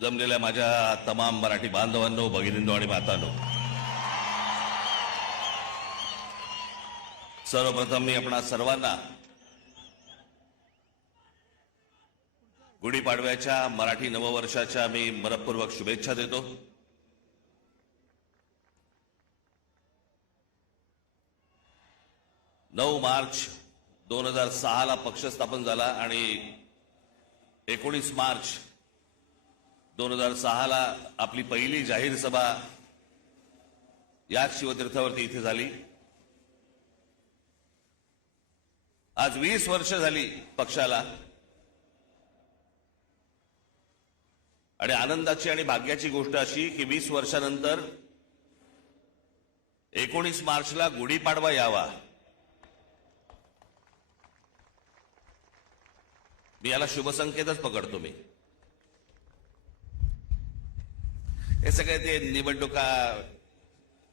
जमलेल्या माझ्या तमाम मराठी बांधवांनो, भगिनींनो आणि मातांनो, सर्वप्रथम मी आपणा सर्वांना गुढीपाडव्याच्या मराठी नववर्षाच्या मी मनपूर्वक शुभेच्छा देतो। 9 मार्च 2006 ला पक्ष स्थापन झाला आणि 19 मार्च 2006 ला आपली पहिली जाहीर सभा याच शिवतीर्थावरती इथे झाली। आज 20 वर्ष झाली पक्षाला आणि आनंदाची आणि भाग्याची गोष्ट अशी की 20 वर्षानंतर 19 मार्चला गुढीपाडवा यावा। मी याला शुभसंकेतच पकडतो। मी हे सगळे ते निवडणुका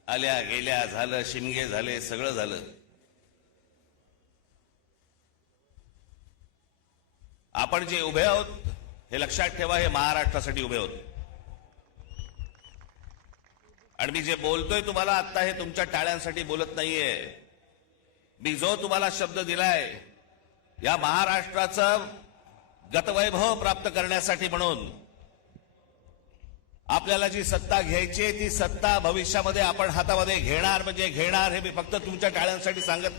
आल्या गेल्या, झालं, शिमगे झाले, सगळं झालं। आपण जे उभे आहोत हे लक्षात ठेवा, हे महाराष्ट्रासाठी उभे आहोत। आणि मी जे बोलतोय तुम्हाला आता हे तुमच्या टाळ्यांसाठी बोलत नाहीये। मी जो तुम्हाला शब्द दिलाय या महाराष्ट्राचं गतवैभव प्राप्त करण्यासाठी, म्हणून आपल्याला जी सत्ता घ्यायची ती सत्ता भविष्यामध्ये आपण हातामध्ये घेणार म्हणजे घेणार, हे मी फक्त तुमच्या टाळ्यांसाठी सांगत